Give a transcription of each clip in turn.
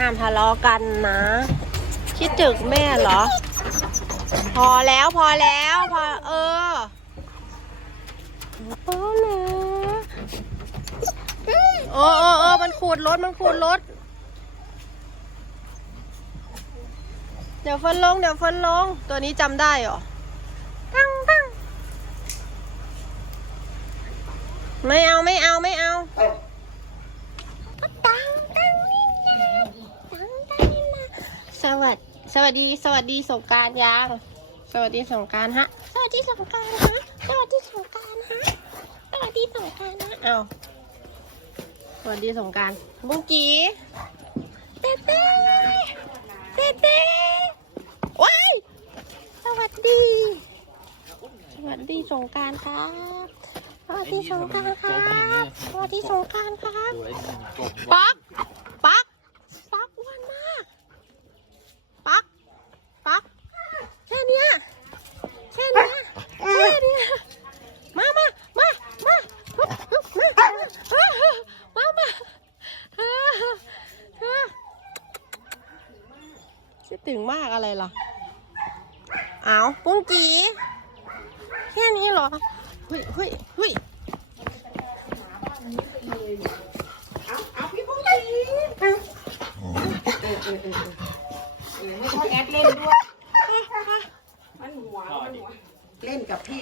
ห้ามทะเลาะกันนะ คิดถึงแม่เหรอ พอแล้วพอแล้วพอเออพอแล้วเออเออเออมันขูดรถมันขูดรถเดี๋ยวเฟินลงเดี๋ยวเฟินลง ตัวนี้จำได้เหรอ ตั้งตั้งไม่เอาไม่เอาไม่เอา ตังตังนี่นะตังตังนี่นะส วัสดีสวัสดี สวัสดีสงกรารยัง สวัสดีสงกรารฮะ สวัสดีสงกรารฮะ สวัสดีสงกรารฮะ สวัสดีสงกรารฮะเอาสวัสดีสงกรารบุ้งกีเต้เต้เต้เต้ว้ายสวัสดี สวัสดีสงกรารครับ สวัสดีสงกรารครับ สวัสดีสงกรารครับปักปัก ปักอ้วนมาก ปัก ปัก แค่เนี้ยแค่เนี้ยแค่เนี้ยมามามามามามามาคิด ถึงมากอะไรล่ะ เอาปุ้งจีแค่นี้เหรอเฮ้ยเฮ้ยเฮ้ยเอาเอาพี่ปุ้งจีเออเออเออเออให้พ่อแอดเล่นด้วย มันหัวมันหัว เล่นกับพี่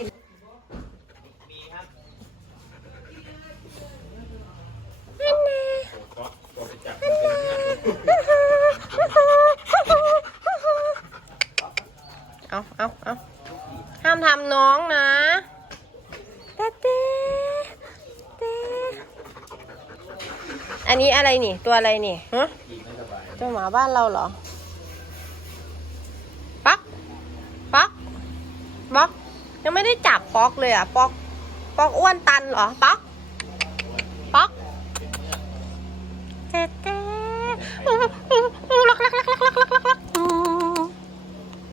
เอาเอาเอาห้ามทำน้องนะเต้เต้เต้อันนี้อะไรนี่ ตัวอะไรนี่ฮะตัวหมาบ้านเราเหรอ ป๊อก ป๊อกป๊อกยังไม่ได้จับป๊อกเลยอะ ป๊อก ป๊อกอ้วนตันเหรอ ป๊อก ป๊อกเต้เต้